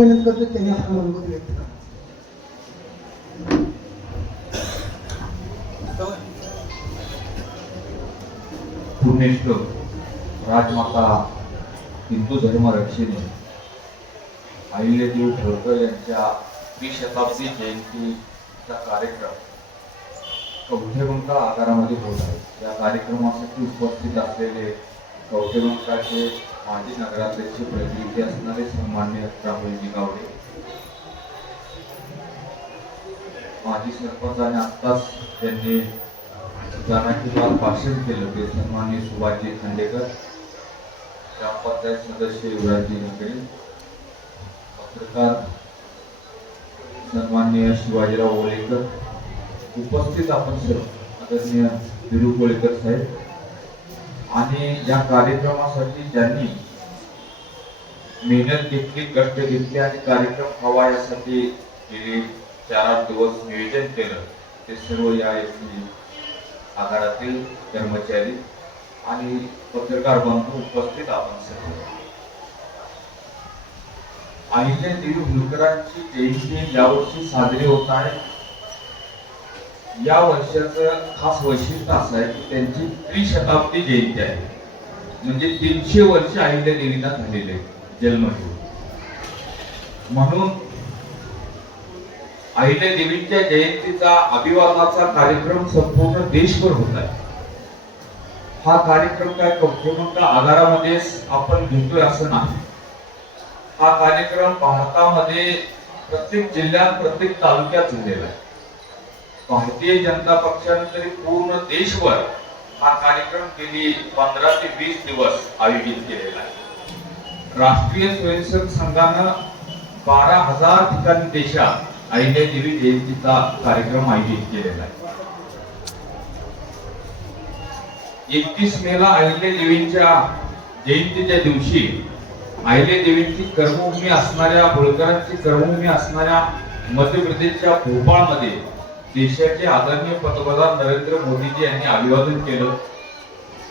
मेहनत करतो त्यांनी आपलं मनोगत व्यक्त करा राजमाता हिंदू धर्म रक्षिणी अहिल्यादेवी ठोळकर यांच्या त्रिशताब्दी जयंतीचा कार्यक्रम कवठेमंका आकारामध्ये होत आहे. या कार्यक्रमासाठी उपस्थित असलेले कवठेमंकाचे माजी नगराध्यक्ष प्रतिनिधी असणारे सन्मान्य राहुलजी गावडे. माजी सरपंच आणि आत्ताच त्यांनी जाण्याची भाषण केलं ते सन्मान्य सुभाषजी खांडेकर ग्रामपंचायत सदस्य युवराजजी नगरे पत्रकार सन्मान्य शिवाजीराव ओलेकर उपस्थित आपण सर्व आदरणीय विरू कोळेकर साहेब आणि या कार्यक्रमासाठी ज्यांनी मेहनत घेतली कष्ट घेतले आणि कार्यक्रम हवा यासाठी गेले चार आठ दिवस नियोजन केलं. ते सर्व या आघाडातील कर्मचारी आणि पत्रकार बंधू उपस्थित आपण सर्व. अहिल्या देवी होळकरांची जयंती यावर्षी साजरी होत आहे. या वर्षाचं खास वैशिष्ट्य असं आहे की त्यांची त्रिशताब्दी जयंती आहे. म्हणजे तीनशे वर्ष अहिल्या देवींना झालेले जन्म म्हणून अहिल्या देवींच्या जयंतीचा अभिवादनाचा कार्यक्रम संपूर्ण देशभर होत आहे. हा कार्यक्रम काय संपूर्ण आधारामध्ये आपण घेतोय असं नाही. हा कार्यक्रम भारतामध्ये प्रत्येक जिल्ह्यात प्रत्येक तालुक्यात झालेला आहे. भारतीय जनता पक्षाने तरी पूर्ण देशभर हा कार्यक्रम गेली पंधरा ते वीस दिवस आयोजित केलेला आहे. राष्ट्रीय स्वयंसेवक संघानं बारा हजार ठिकाणी देशात अहिल्या देवी जयंतीचा कार्यक्रम आयोजित केलेला आहे. एकतीस मेला अहिल्या देवींच्या जयंतीच्या दिवशी अहिल्या देवींची कर्मभूमी असणाऱ्या होळकरांची कर्मभूमी असणाऱ्या मध्य प्रदेशच्या भोपाळमध्ये देशाचे आदरणीय पंतप्रधान नरेंद्र मोदीजी यांनी अभिवादन केलं.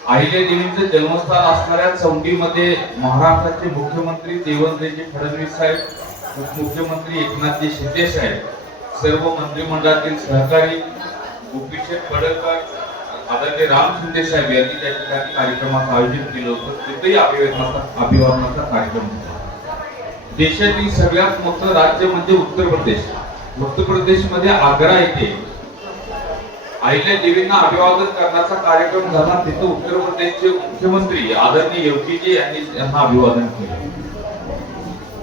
अहिल्या देवींचं जन्मस्थान असणाऱ्या चौंडीमध्ये महाराष्ट्राचे मुख्यमंत्री देवेंद्रजी फडणवीस साहेब उपमुख्यमंत्री एकनाथजी शिंदे साहेब सर्व मंत्रिमंडळातील सहकारी गोपीशेठ पडळकर आदरणीय राम शिंदे साहेब यांनी त्या ठिकाणी कार्यक्रमाचं आयोजन केलं होतं. तिथेही अभिवादनाचा अभिवादनाचा कार्यक्रम होता. देशातील सगळ्यात मोठं राज्य म्हणजे उत्तर प्रदेश. उत्तर प्रदेशमध्ये आग्रा येथे आईल्या देवींना अभिवादन करण्याचा कार्यक्रम झाला. तिथे उत्तर प्रदेशचे मुख्यमंत्री आदरणीय योगीजी यांनी त्यांना अभिवादन केलं.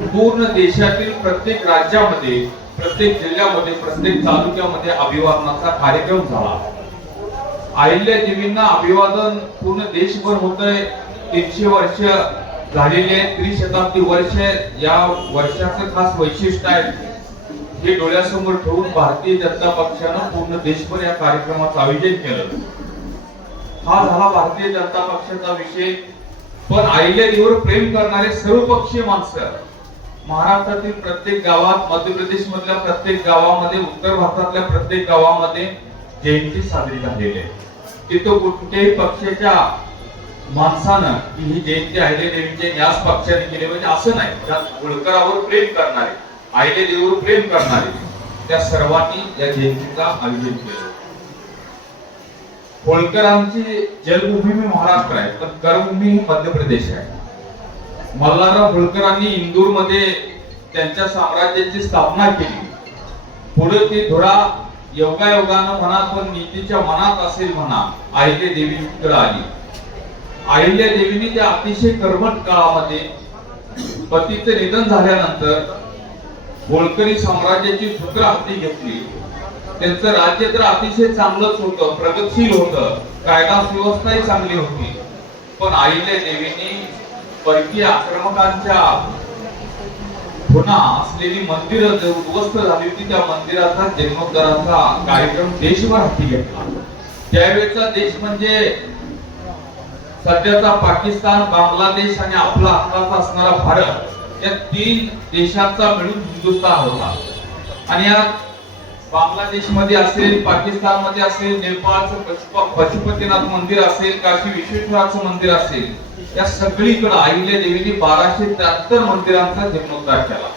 पूर्ण देशातील प्रत्येक राज्यामध्ये प्रत्येक जिल्ह्यामध्ये प्रत्येक तालुक्यामध्ये अभिवादनाचा कार्यक्रम झाला. अहिल्या देवींना अभिवादन पूर्ण देशभर होत आहे तीनशे वर्ष झालेली आहे. त्रिशताब्दी वर्ष या वर्षाचं खास वैशिष्ट्य आहे. हे डोळ्यासमोर ठेवून भारतीय जनता पक्षानं पूर्ण देशभर या कार्यक्रमाचं आयोजन केलं. हा झाला भारतीय जनता पक्षाचा विषय. पण अहिल्या प्रेम करणारे सर्व पक्षीय माणसं. महाराष्ट्रातील प्रत्येक गावात मध्य प्रदेश मधल्या प्रत्येक गावामध्ये उत्तर भारतातल्या प्रत्येक गावामध्ये जयंती साजरी झालेली आहे. तिथं कुठल्याही पक्षाच्या माणसानं की ही जयंती अहिल्या देवीच्या याच पक्षाने केली म्हणजे असं नाही. त्यात होळकरावर प्रेम करणारे. आईने देऊर प्रेम करणारे त्या सर्वांनी या जयंतीचा आयोजन केलं. होळकरांची जन्मभूमी ही महाराष्ट्र आहे पण कर्मभूमी ही मध्य प्रदेश आहे. मल्हारराव होळकरांनी इंदूरमध्ये त्यांच्या साम्राज्याची स्थापना केली. पुढे ती धुरा योगायोगानं म्हणा पण नीतीच्या मनात असेल म्हणा अहिल्या देवीकडे आली. अहिल्या देवीने त्या अतिशय कर्मट काळामध्ये पतीचं निधन झाल्यानंतर होळकरी साम्राज्याची सूत्र हाती घेतली. त्यांचं राज्य तर अतिशय चांगलंच होतं प्रगतशील होतं कायदा सुव्यवस्थाही चांगली होती. पण अहिल्या देवींनी परकीय आक्रमकांच्या पुन्हा असलेली मंदिरं जे उद्ध्वस्त झाली होती त्या मंदिराचा जीर्णोद्धाराचा कार्यक्रम देशभर हाती घेतला. त्यावेळेचा देश म्हणजे सध्याचा पाकिस्तान बांगलादेश आणि आपला हक्काचा असणारा भारत. या तीन देशांचा मिळून हिंदुस्थान होता. आणि या बांगलादेशमध्ये असेल पाकिस्तानमध्ये असेल नेपाळचं पशुपतीनाथ मंदिर असेल काशी विश्वेश्वराचं मंदिर असेल या सगळीकडे अहिल्या देवीने बाराशे त्र्याहत्तर मंदिरांचा जीर्णोद्धार केला.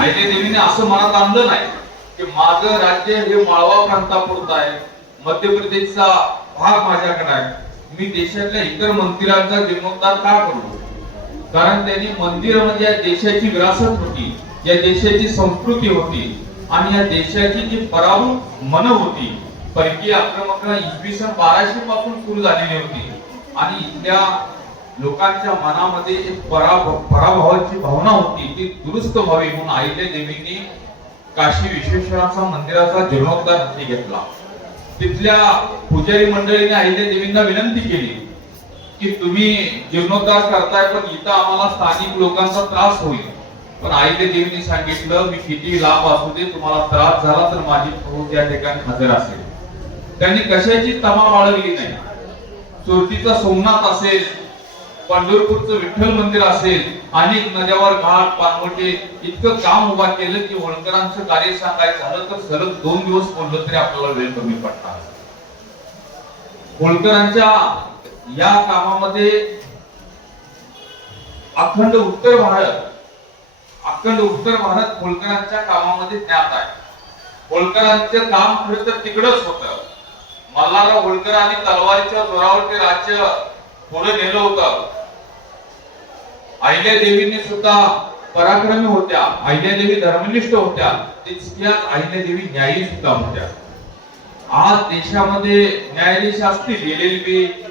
आयले देवीने असं मनात आणलं नाही की माझं राज्य हे माळवा प्रांतापुरतं आहे मध्य प्रदेशचा भाग माझ्याकडे आहे. मी देशातल्या इतर मंदिरांचा जीर्णोद्धार का करू? कारण त्यांनी मंदिर म्हणजे या देशाची विरासत होती या देशाची संस्कृती होती आणि या देशाची जी पराभूत मन होती परकीय आक्रमक इसवी सन बाराशे पासून सुरू झालेली होती. आणि इथल्या लोकांच्या मनामध्ये एक पराभ पराभवाची भावना होती ती दुरुस्त व्हावी म्हणून आईले देवींनी काशी विश्वेश्वराचा मंदिराचा जीर्णोद्धार हाती घेतला. तिथल्या पुजारी मंडळीने आईले देवींना विनंती केली की तुम्ही जीर्णोद्धार करताय पण इथं आम्हाला स्थानिक लोकांचा त्रास होईल. पण आईने देवीने सांगितलं मी किती लांब असू दे तुम्हाला त्रास झाला तर माझी प्रभू त्या ठिकाणी हजर असेल. त्यांनी कशाची तमा बाळगली नाही. चोरटीचा सोमनाथ असेल पंढरपूरचं विठ्ठल मंदिर असेल अनेक नद्यावर घाट पानवटे इतकं काम उभा केलं की होळकरांचं कार्य सांगायचं झालं तर सलग दोन दिवस बोललं तरी आपल्याला वेळ कमी पडणार. होळकरांच्या या कामामध्ये अखंड उत्तर भारत अखंड उत्तर भारत होळकरांच्या कामामध्ये ज्ञात आहे. होळकरांचं काम खरं तर तिकडच होत. मल्हारराव होळकर आणि तलवारीच्या जोरावर ते राज्य पुढे नेलं होतं. अहिल्या देवीने सुद्धा पराक्रमी होत्या. अहिल्या देवी धर्मनिष्ठ होत्या. तितक्याच अहिल्या देवी न्यायी सुद्धा होत्या. आज देशामध्ये न्यायाधीश असतील एल एल बी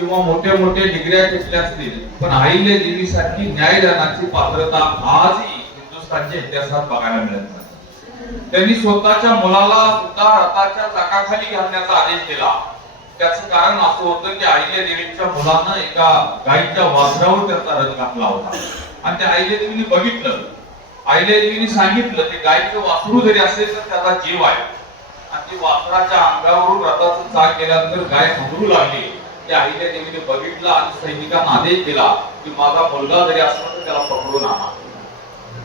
किंवा मोठ्या मोठ्या डिग्र्या घेतल्या असतील पण आईले देवी न्यायदानाची पात्रता आजही हिंदुस्थानच्या इतिहासात बघायला मिळत नाही. त्यांनी स्वतःच्या मुलाला सुद्धा रथाच्या चाकाखाली घालण्याचा आदेश दिला. त्याचं कारण असं होतं की अहिल्या देवीच्या मुलानं एका गायीच्या वासरावर त्याचा रथ घातला होता. आणि त्या आईले देवीने बघितलं. अहिल्या देवीने सांगितलं की गायीचं वासरू जरी असेल तर त्याचा जीव आहे. आणि ती वासराच्या अंगावरून रथाचं चाक गेल्यानंतर गाय घाबरू लागली. त्या अहिल्या देवीने बघितला आणि सैनिकांना आदेश दिला की माझा मुलगा जरी असला तर त्याला पकडून आणा.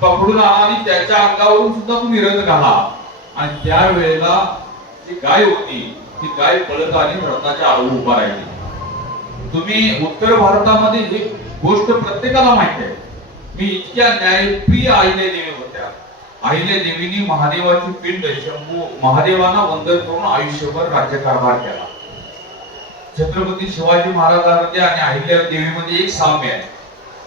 पकडून आणा आणि त्याच्या अंगावरून सुद्धा तुम्ही रथ घाला. आणि त्यावेळेला जी गाय होती ती गाय पळत आणि रथाच्या आळू उभा राहिली. तुम्ही उत्तर भारतामध्ये ही गोष्ट प्रत्येकाला माहिती आहे. मी इतक्या न्यायप्रिय आईल्या देवी होत्या. आईल्या देवीनी महादेवाची पिंड शंभू महादेवांना वंदन करून आयुष्यभर राज्यकारभार केला. छत्रपती शिवाजी महाराजांमध्ये आणि अहिल्या देवीमध्ये एक साम्य आहे.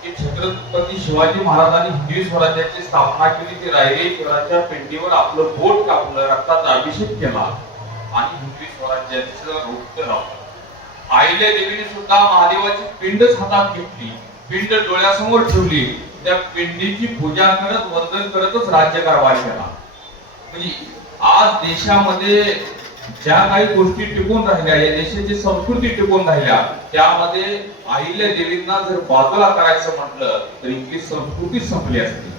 की छत्रपती शिवाजी महाराजांनी हिंदवी स्वराज्याची स्थापना केली ती रायरेश्वराच्या पिंडीवर आपलं बोट कापलं रक्ताचा अभिषेक केला आणि हिंदवी स्वराज्याचं रोक्त लावलं आईल्या देवीने सुद्धा महादेवाची पिंडच हातात घेतली पिंड डोळ्यासमोर ठेवली त्या पिंडीची पूजा करत वंदन करतच राज्यकारभार केला. म्हणजे आज देशामध्ये ज्या काही गोष्टी टिकून राहिल्या या देशाची संस्कृती टिकून राहिल्या त्यामध्ये अहिल्या देवींना जर बाजूला करायचं म्हटलं तर इथली संस्कृती संपली असते.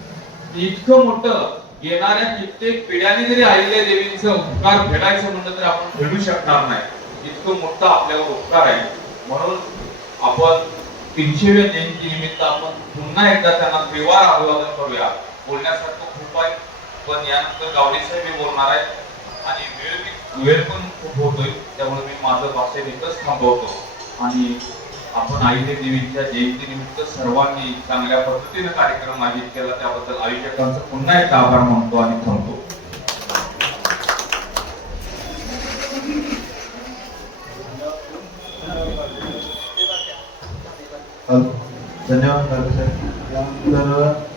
इतकं मोठं येणाऱ्या कित्येक पिढ्याने जरी अहिल्या देवींचं उपकार फेडायचं म्हटलं तर आपण फेडू शकणार नाही. इतकं मोठं आपल्यावर उपकार आहे. म्हणून आपण तीनशेव्या जयंती निमित्त आपण पुन्हा एकदा त्यांना त्रिवार अभिवादन करूया. बोलण्यासारखं खूप आहे पण यानंतर गावडे साहेब बोलणार आहेत. आणि वेळ वेळ पण खूप होतोय. त्यामुळे मी माझं भाषण इथंच थांबवतो. आणि आपण आईले देवीच्या जयंतीनिमित्त सर्वांनी चांगल्या पद्धतीने कार्यक्रम आयोजित केला. त्याबद्दल आयोजकांचा पुन्हा एकदा आभार मानतो आणि थांबतो. धन्यवाद गाडगे तर